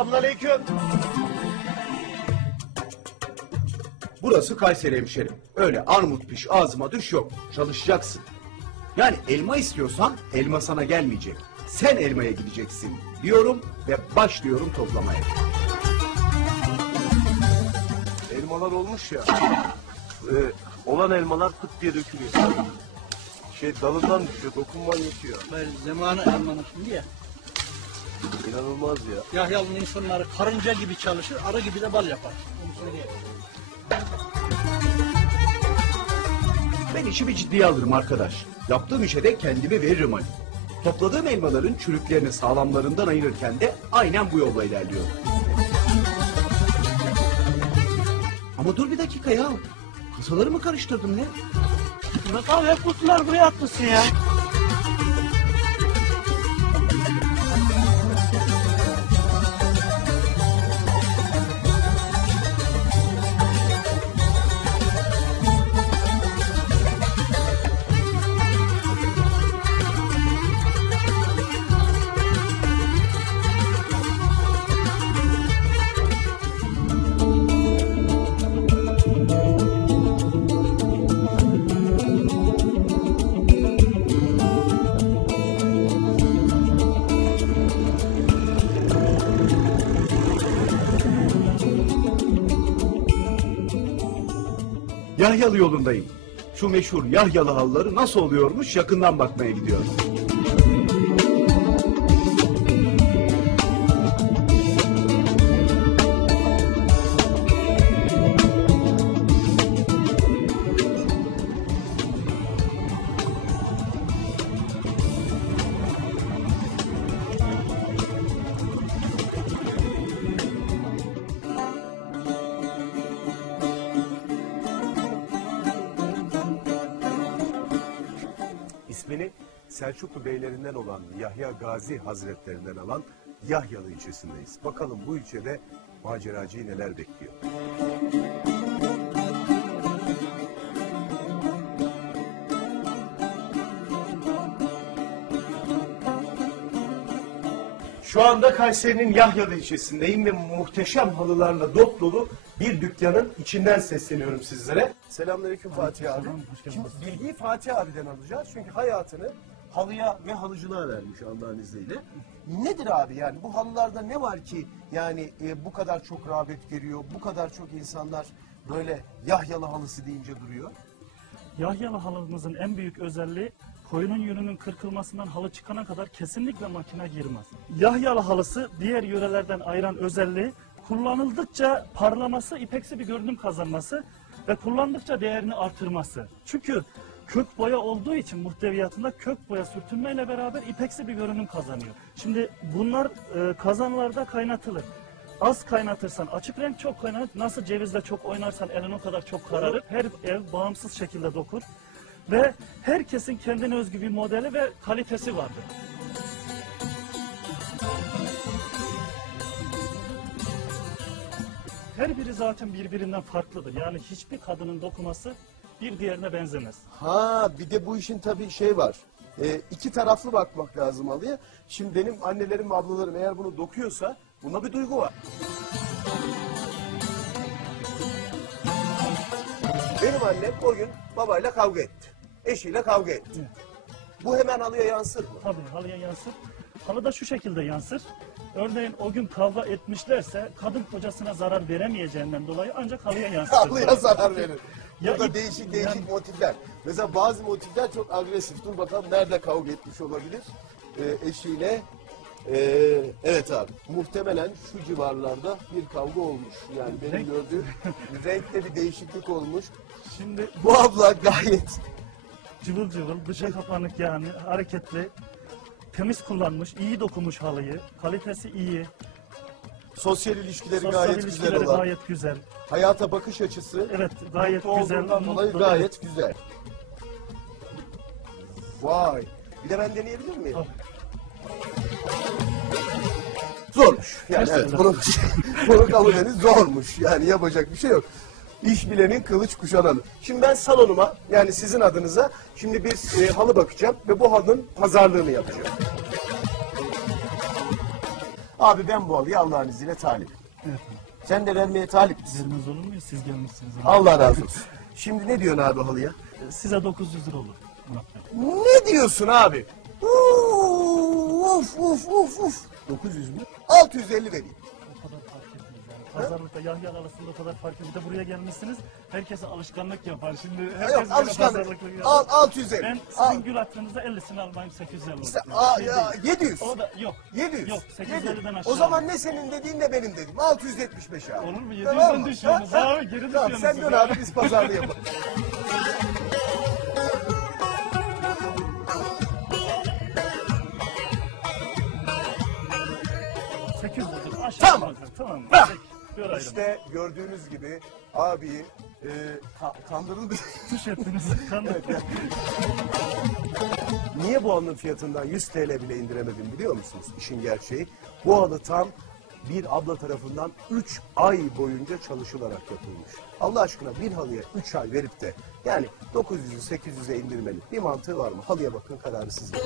Selamünaleyküm. Burası Kayseri hemşerim. Öyle armut piş ağzıma düş yok. Çalışacaksın. Yani elma istiyorsan elma sana gelmeyecek. Sen elmaya gideceksin diyorum ve başlıyorum toplamaya. Elmalar olmuş ya. Ee, olan elmalar pıt diye dökülüyor. Şey dalından düşüyor, dokunman yetiyor. Böyle zamanı elmanın şimdi ya. İnanılmaz ya. Yahyalı'nın insanları karınca gibi çalışır, arı gibi de bal yapar. Onu söyleyeyim. Ben işimi ciddiye alırım arkadaş. Yaptığım işe de kendimi veririm hani. Topladığım elmaların çürüklerini sağlamlarından ayırırken de aynen bu yolla ilerliyorum. Ama dur bir dakika ya. Kasaları mı karıştırdım ne? Ne kahve kutular buraya atmışsın ya. Yahyalı yolundayım. Şu meşhur Yahyalı halıları nasıl oluyormuş yakından bakmaya gidiyorum. İsmini Selçuklu beylerinden olan Yahya Gazi Hazretlerinden alan Yahyalı ilçesindeyiz. Bakalım bu ilçede maceracıyı neler bekliyor. Şu anda Kayseri'nin Yahyalı ilçesindeyim ve muhteşem halılarla dop dolu bir dükkanın içinden sesleniyorum sizlere. Selamünaleyküm Fatih abi. Şimdi bilgiyi Fatih abiden alacağız çünkü hayatını halıya ve halıcılığa vermiş Allah'ın izniyle. Nedir abi yani bu halılarda ne var ki yani e, bu kadar çok rağbet görüyor, bu kadar çok insanlar böyle Yahyalı halısı deyince duruyor? Yahyalı halımızın en büyük özelliği koyunun yününün kırkılmasından halı çıkana kadar kesinlikle makine girmez. Yahyalı halısı diğer yörelerden ayıran özelliği kullanıldıkça parlaması, ipeksi bir görünüm kazanması ve kullandıkça değerini artırması. Çünkü kök boya olduğu için muhteviyatında kök boya sürtünmeyle beraber ipeksi bir görünüm kazanıyor. Şimdi bunlar e, kazanlarda kaynatılır. Az kaynatırsan açık renk çok kaynatır. Nasıl cevizle çok oynarsan elin o kadar çok kararır. Her ev bağımsız şekilde dokur. Ve herkesin kendine özgü bir modeli ve kalitesi vardır. Her biri zaten birbirinden farklıdır. Yani hiçbir kadının dokuması bir diğerine benzemez. Ha bir de bu işin tabii şey var. Ee, iki taraflı bakmak lazım halıya. Şimdi benim annelerim ve ablalarım eğer bunu dokuyorsa buna bir duygu var. Benim annem o gün babayla kavga etti. Eşiyle kavga etti. Bu hemen halıya yansır mı? Tabii halıya yansır. Halı da şu şekilde yansır. Örneğin o gün kavga etmişlerse kadın kocasına zarar veremeyeceğinden dolayı ancak halıya yansır. Halıya zarar verir. Ya Burada değişik değişik yani- motifler. Mesela bazı motifler çok agresif. Dur bakalım nerede kavga etmiş olabilir ee, eşiyle. Ee, evet abi. Muhtemelen şu civarlarda bir kavga olmuş. Yani benim Renk- gördüğüm renkte bir değişiklik olmuş. Şimdi Bu abla gayet cıvıl cıvıl, dışa kapanık yani hareketli, temiz kullanmış, iyi dokumuş halıyı, kalitesi iyi, sosyal ilişkileri sosyal gayet güzel ilişkileri olan, gayet güzel. hayata bakış açısı Evet gayet mutlu güzel. olduğundan dolayı mutlu, gayet güzel. Vay. Bir de ben deneyebilir miyim? Al. Zormuş. Yani evet, bunu, bunu kabul edin zormuş. Yani yapacak bir şey yok. İş bilenin kılıç kuşananı. Şimdi ben salonuma yani sizin adınıza şimdi bir e, halı bakacağım ve bu halının pazarlığını yapacağım. Abi ben bu halıyı Allah'ın izniyle talibim. Evet. Sen de vermeye talip misin? Vermez olur muyuz? Siz gelmişsiniz. Allah razı olsun. Şimdi ne diyorsun abi halıya? Size 900 lira olur. Murat Bey. Ne diyorsun abi? Uf uf uf uf. 900 mü? 650 vereyim. Pazarlıkta Yahya arasında o kadar fark etmez. Bir de buraya gelmişsiniz. Herkese alışkanlık yapar. Şimdi herkes Yok böyle alışkanlık. pazarlıkla yapar. Al 650. Ben Al. sizin gül hakkınızda 50'sini almayayım 850 olur. İşte, aa, ya, değil. 700. O da yok. 700. Yok 850'den 700. aşağı. O zaman ne senin dediğin ne benim dediğim. 675 abi. Olur mu? Tamam 700'den mı? düşüyorsunuz Ha, ha. abi. Geri Tamam düşüyorsunuz. sen dön ya. abi biz pazarlığı yapalım. 800 lira aşağı Tamam. bakar. Tamam mı? Ah! Ayrım. işte gördüğünüz gibi abiyi e, ka- kandırıldı. Tuş ettiniz. Kandı. Niye bu halının fiyatından 100 TL bile indiremedim biliyor musunuz? İşin gerçeği. Bu halı tam bir abla tarafından 3 ay boyunca çalışılarak yapılmış. Allah aşkına bir halıya 3 ay verip de yani 900'ü 800'e indirmeli. Bir mantığı var mı? Halıya bakın kararı sizde.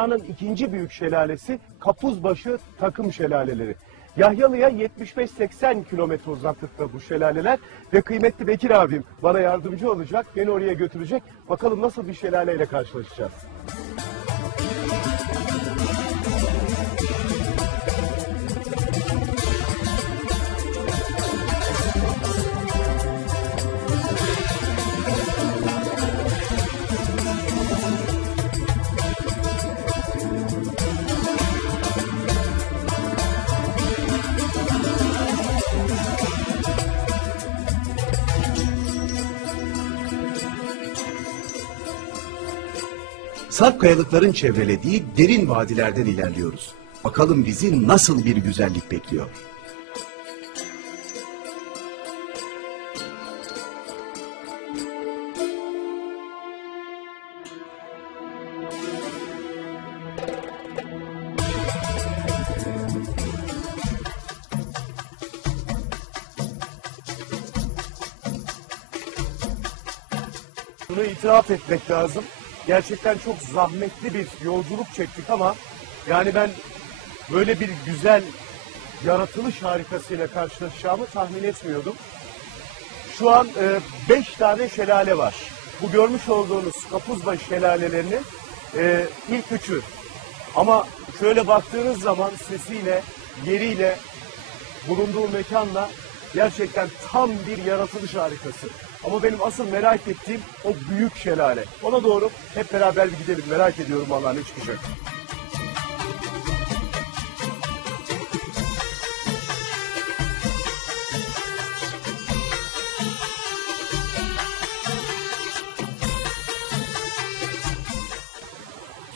Dünyanın ikinci büyük şelalesi Kapuzbaşı Takım Şelaleleri. Yahyalı'ya 75-80 kilometre uzaklıkta bu şelaleler ve kıymetli Bekir abim bana yardımcı olacak, beni oraya götürecek. Bakalım nasıl bir şelaleyle karşılaşacağız. Sarp kayalıkların çevrelediği derin vadilerden ilerliyoruz. Bakalım bizi nasıl bir güzellik bekliyor. Bunu itiraf etmek lazım. Gerçekten çok zahmetli bir yolculuk çektik ama yani ben böyle bir güzel yaratılış harikasıyla karşılaşacağımı tahmin etmiyordum. Şu an 5 tane şelale var. Bu görmüş olduğunuz Kapuzbaşı şelalelerinin e, ilk üçü. Ama şöyle baktığınız zaman sesiyle, yeriyle, bulunduğu mekanla gerçekten tam bir yaratılış harikası. Ama benim asıl merak ettiğim o büyük şelale. Ona doğru hep beraber bir gidelim. Merak ediyorum vallahi ne çıkacak.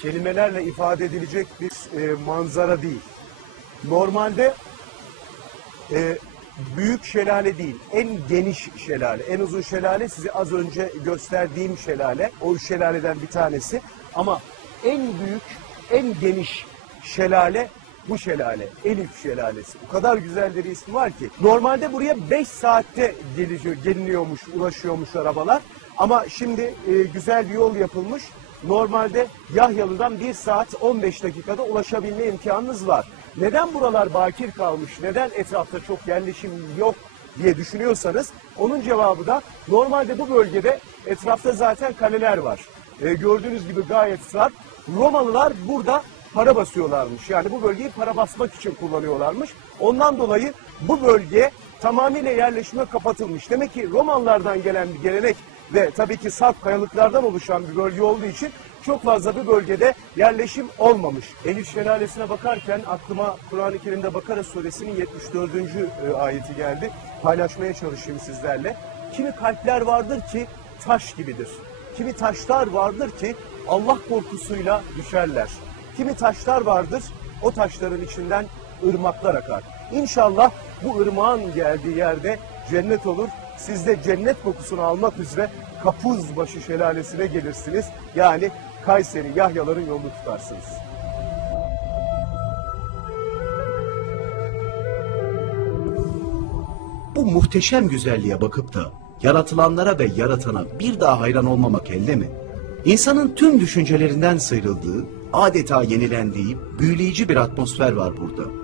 Kelimelerle ifade edilecek bir e, manzara değil. Normalde e, büyük şelale değil, en geniş şelale. En uzun şelale size az önce gösterdiğim şelale. O şelaleden bir tanesi. Ama en büyük, en geniş şelale bu şelale. Elif şelalesi. O kadar güzel bir ismi var ki. Normalde buraya 5 saatte gelişiyor, geliniyormuş, ulaşıyormuş arabalar. Ama şimdi e, güzel bir yol yapılmış. Normalde Yahyalı'dan 1 saat 15 dakikada ulaşabilme imkanınız var. Neden buralar bakir kalmış, neden etrafta çok yerleşim yok diye düşünüyorsanız onun cevabı da normalde bu bölgede etrafta zaten kaleler var. Ee, gördüğünüz gibi gayet sarp. Romalılar burada para basıyorlarmış. Yani bu bölgeyi para basmak için kullanıyorlarmış. Ondan dolayı bu bölge tamamıyla yerleşime kapatılmış. Demek ki Romalılardan gelen bir gelenek ve tabii ki sarp kayalıklardan oluşan bir bölge olduğu için çok fazla bir bölgede yerleşim olmamış. Elif Şelalesi'ne bakarken aklıma Kur'an-ı Kerim'de Bakara suresinin 74. e, ayeti geldi. Paylaşmaya çalışayım sizlerle. Kimi kalpler vardır ki taş gibidir. Kimi taşlar vardır ki Allah korkusuyla düşerler. Kimi taşlar vardır, o taşların içinden ırmaklar akar. İnşallah bu ırmağın geldiği yerde cennet olur. Siz de cennet kokusunu almak üzere Kapuzbaşı Şelalesi'ne gelirsiniz. Yani Kayseri Yahyaların yolunu tutarsınız. Bu muhteşem güzelliğe bakıp da yaratılanlara ve yaratana bir daha hayran olmamak elde mi? İnsanın tüm düşüncelerinden sıyrıldığı, adeta yenilendiği, büyüleyici bir atmosfer var burada.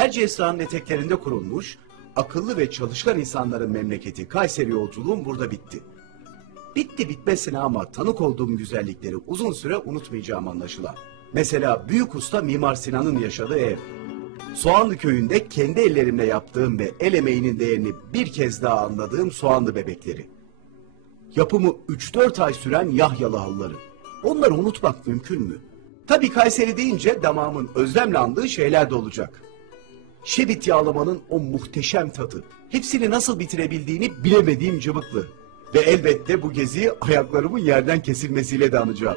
Erciyes eteklerinde kurulmuş, akıllı ve çalışkan insanların memleketi Kayseri yolculuğum burada bitti. Bitti bitmesine ama tanık olduğum güzellikleri uzun süre unutmayacağım anlaşılan. Mesela Büyük Usta Mimar Sinan'ın yaşadığı ev. Soğanlı köyünde kendi ellerimle yaptığım ve el emeğinin değerini bir kez daha anladığım soğanlı bebekleri. Yapımı 3-4 ay süren Yahyalı halıları. Onları unutmak mümkün mü? Tabii Kayseri deyince damağımın özlemle andığı şeyler de olacak. Şebit yağlamanın o muhteşem tadı. Hepsini nasıl bitirebildiğini bilemediğim cıvıklı. Ve elbette bu geziyi ayaklarımın yerden kesilmesiyle de anacağım.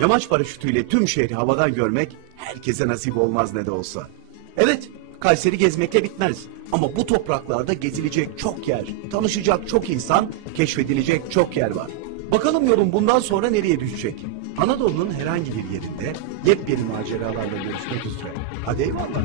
Yamaç paraşütüyle tüm şehri havadan görmek herkese nasip olmaz ne de olsa. Evet, Kayseri gezmekle bitmez. Ama bu topraklarda gezilecek çok yer, tanışacak çok insan, keşfedilecek çok yer var. Bakalım yolun bundan sonra nereye düşecek? Anadolu'nun herhangi bir yerinde yepyeni maceralarla görüşmek üzere. Hadi eyvallah.